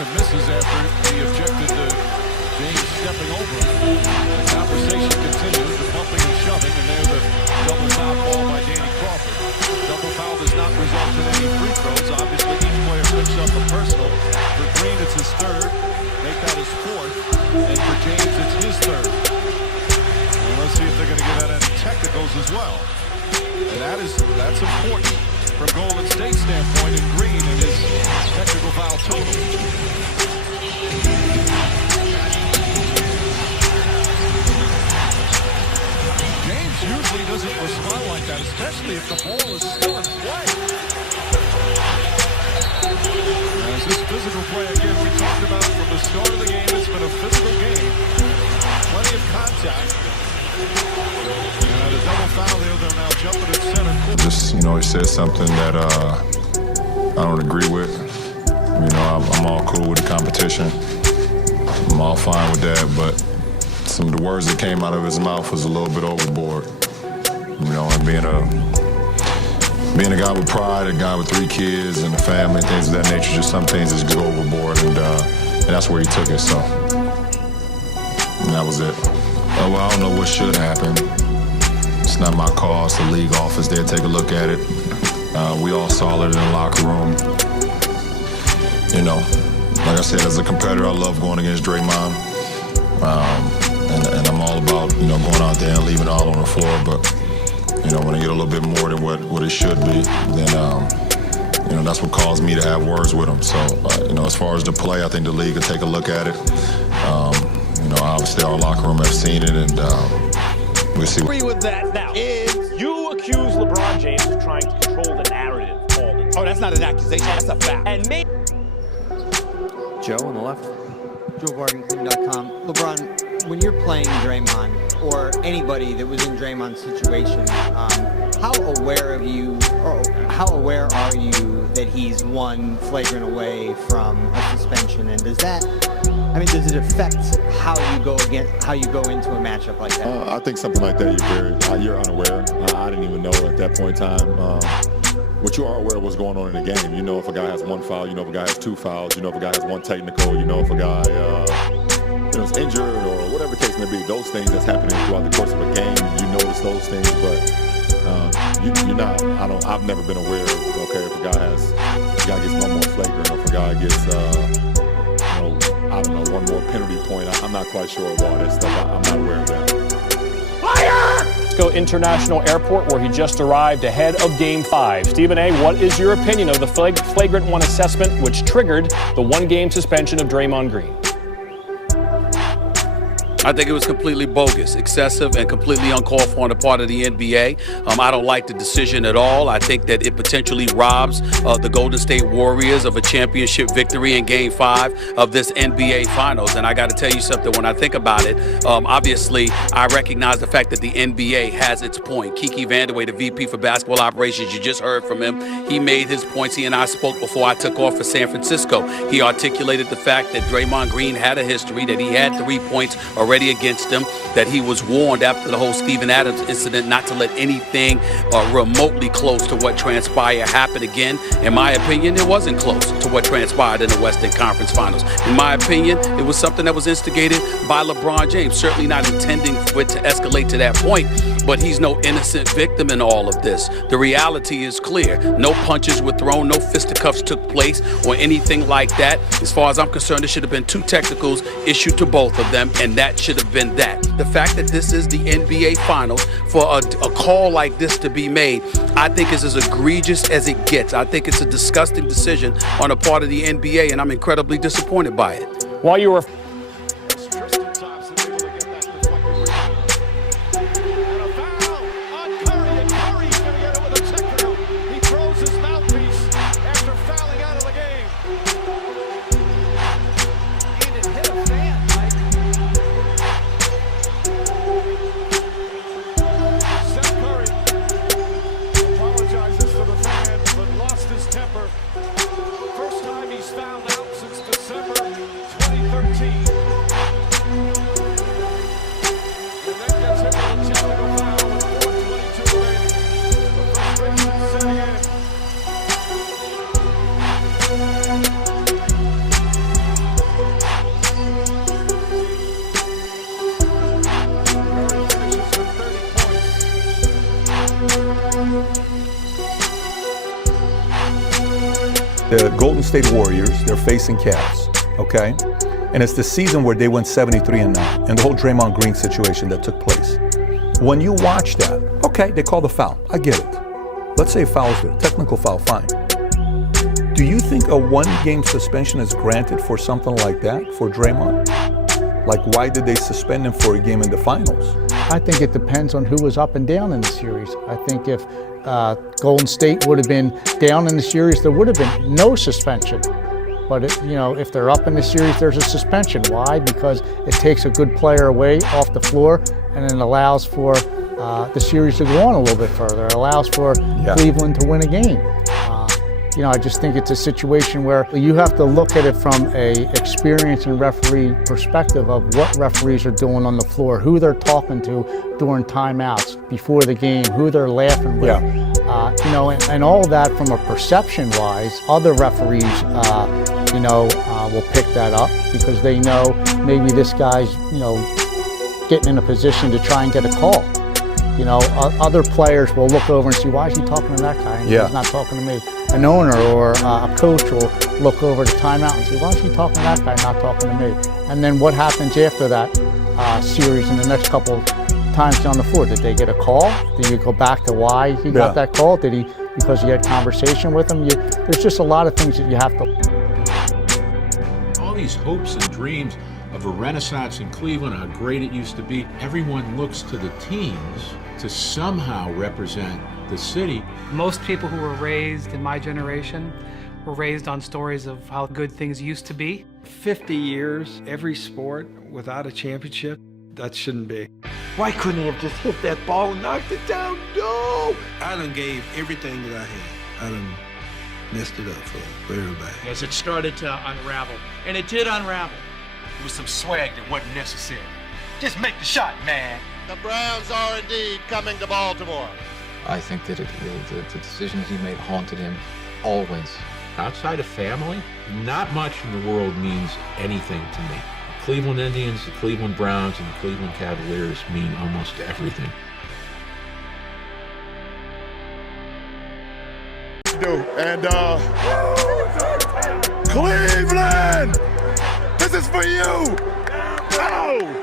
and misses after he objected to James stepping over him. The conversation continues, the bumping and shoving, and there's a double foul call by Danny Crawford. Double foul does not result in any free throws. Obviously, each player picks up a personal. For Green, it's his third. Make that his fourth. And for James, it's his third. And let's see if they're going to give that any technicals as well. And that's important from Golden State's standpoint, and Green and his technical foul total. James usually doesn't respond like that, especially if the ball is still in play. As this physical play, again, we talked about from the start of the game, it's been a physical game. Plenty of contact. And a double foul there, they're now jumping at center court. Just, he said something that I don't agree with. I'm all cool with the competition. I'm all fine with that, but some of the words that came out of his mouth was a little bit overboard. And being a guy with pride, a guy with 3 kids and a family, things of that nature, just some things just go overboard, and that's where he took it, so. And that was it. Well, I don't know what should happen. It's not my call, it's the league office. They'll take a look at it. We all saw it in the locker room. Like I said, as a competitor, I love going against Draymond. And I'm all about, going out there and leaving it all on the floor. But, when I get a little bit more than what it should be, then, that's what caused me to have words with him. So, as far as the play, I think the league will take a look at it. Obviously our locker room has seen it, and we'll see. Agree with that. Now, you accuse LeBron James of trying to control the narrative all the time. Oh, that's not an accusation. That's a fact. And Joe on the left. JoeBarton.com. LeBron, when you're playing Draymond or anybody that was in Draymond's situation, how aware are you that he's one flagrant away from a suspension, and does it affect how you go into a matchup like that? I think something like that you're unaware. I didn't even know at that point in time. What you are aware of what's going on in the game. You know if a guy has 1 foul, you know if a guy has 2 fouls, you know if a guy has 1 technical, you know if a guy is injured or whatever the case may be. Those things that's happening throughout the course of a game, you notice those things, but you're not. I've never been aware of if a guy gets 1 more flagrant, or if a guy gets I don't know, 1 more penalty point. I'm not quite sure of all that stuff. I'm not aware of that. Fire! International Airport, where he just arrived ahead of Game 5. Stephen A., what is your opinion of the flagrant 1 assessment which triggered the 1-game suspension of Draymond Green? I think it was completely bogus, excessive, and completely uncalled for on the part of the NBA. I don't like the decision at all. I think that it potentially robs the Golden State Warriors of a championship victory in Game 5 of this NBA Finals. And I got to tell you something, when I think about it, obviously I recognize the fact that the NBA has its point. Kiki Vandeweghe, the VP for basketball operations, you just heard from him. He made his points. He and I spoke before I took off for San Francisco. He articulated the fact that Draymond Green had a history, that he had 3 points already against him, that he was warned after the whole Steven Adams incident not to let anything remotely close to what transpired happen again. In my opinion, it wasn't close to what transpired in the Western Conference Finals. In my opinion, it was something that was instigated by LeBron James, certainly not intending for it to escalate to that point, but he's no innocent victim in all of this. The reality is clear. No punches were thrown, no fisticuffs took place or anything like that. As far as I'm concerned, there should have been 2 technicals issued to both of them, and that should have been that. The fact that this is the NBA Finals, for a call like this to be made, I think is as egregious as it gets. I think it's a disgusting decision on the part of the NBA, and I'm incredibly disappointed by it. While you were The Golden State Warriors, they're facing Cavs, okay? And it's the season where they went 73-9, and the whole Draymond Green situation that took place. When you watch that, okay, they call the foul. I get it. Let's say foul's there, technical foul, fine. Do you think a one-game suspension is granted for something like that for Draymond? Like, why did they suspend him for a game in the finals? I think it depends on who was up and down in the series. I think if Golden State would have been down in the series, there would have been no suspension. But if they're up in the series, there's a suspension. Why? Because it takes a good player away off the floor, and it allows for the series to go on a little bit further. It allows for Cleveland to win a game. I just think it's a situation where you have to look at it from a experience and referee perspective of what referees are doing on the floor, who they're talking to during timeouts, before the game, who they're laughing with. And all that from a perception-wise, other referees, will pick that up because they know maybe this guy's, getting in a position to try and get a call. Other players will look over and see, why is he talking to that guy and he's not talking to me? An owner or a coach will look over the timeout and say, why is he talking to that guy and not talking to me? And then what happens after that series in the next couple times down the floor? Did they get a call? Did you go back to why he got that call? Did he, because he had conversation with him? There's just a lot of things that you have to. All these hopes and dreams of a renaissance in Cleveland, how great it used to be. Everyone looks to the teams to somehow represent the city. Most people who were raised in my generation were raised on stories of how good things used to be. 50 years, every sport without a championship, that shouldn't be. Why couldn't he have just hit that ball and knocked it down? No! I done gave everything that I had. I done messed it up for everybody. As it started to unravel, and it did unravel, with some swag that wasn't necessary. Just make the shot, man. The Browns are indeed coming to Baltimore. I think that the decisions he made haunted him always. Outside of family, not much in the world means anything to me. The Cleveland Indians, the Cleveland Browns, and the Cleveland Cavaliers mean almost everything. And Cleveland! This is for you! Oh!